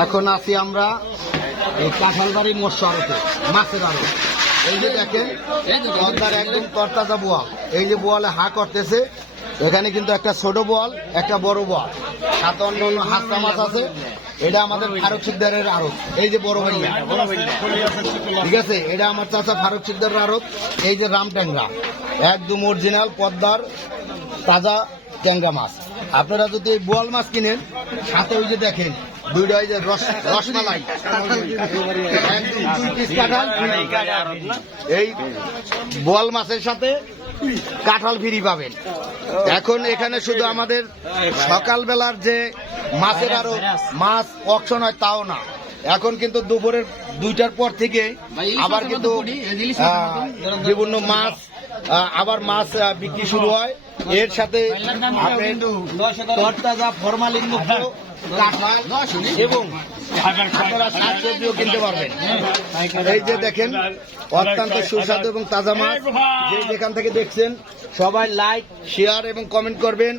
এখন আছি আমরা এই কাঁঠালবাড়ি মৎস্য আড়তে, মাছের আড়ত। এই যে দেখেন পদ্মার একদম তরতাজা বোয়াল, এই যে বোয়ালে হা করতেছে। এখানে কিন্তু একটা ছোট বোয়াল, একটা বড় বোয়াল, সাথে অন্য অন্য হাঁসা মাছ আছে। এটা আমাদের ফারুক সিকদারের আড়ত, এই যে বড় ভাইয়া, ঠিক আছে। এটা আমার চাচা ফারুক সিকদারের আড়ত। এই যে রাম ট্যাংরা, একদম অরিজিনাল পদ্মার তাজা ট্যাংরা মাছ। আপনারা যদি এই বোয়াল মাছ কিনেন, সাথে ওই যে দেখেন দুইটা ওই যে রসমালাই, একদম 2 পিস কাঁঠাল। এই বোয়াল মাছের সাথে কাঁঠাল ফ্রি পাবেন। এখন এখানে শুধু আমাদের সকালবেলার যে মাছের আরো মাছ অকশন হয় তাও না, এখন কিন্তু দুপুরের 2টার পর থেকে আবার কিন্তু বিভিন্ন মাছ আবার মাছ বিক্রি শুরু হয়। এর সাথে তরতাজা ফরমালিন মুক্ত কাঁঠাল এবং আপনারা শাকসবজিও কিনতে পারবেন। এই যে দেখেন অত্যন্ত সুস্বাদু এবং তাজা মাছ। যে যেখান থেকে দেখছেন সবাই লাইক, শেয়ার এবং কমেন্ট করবেন।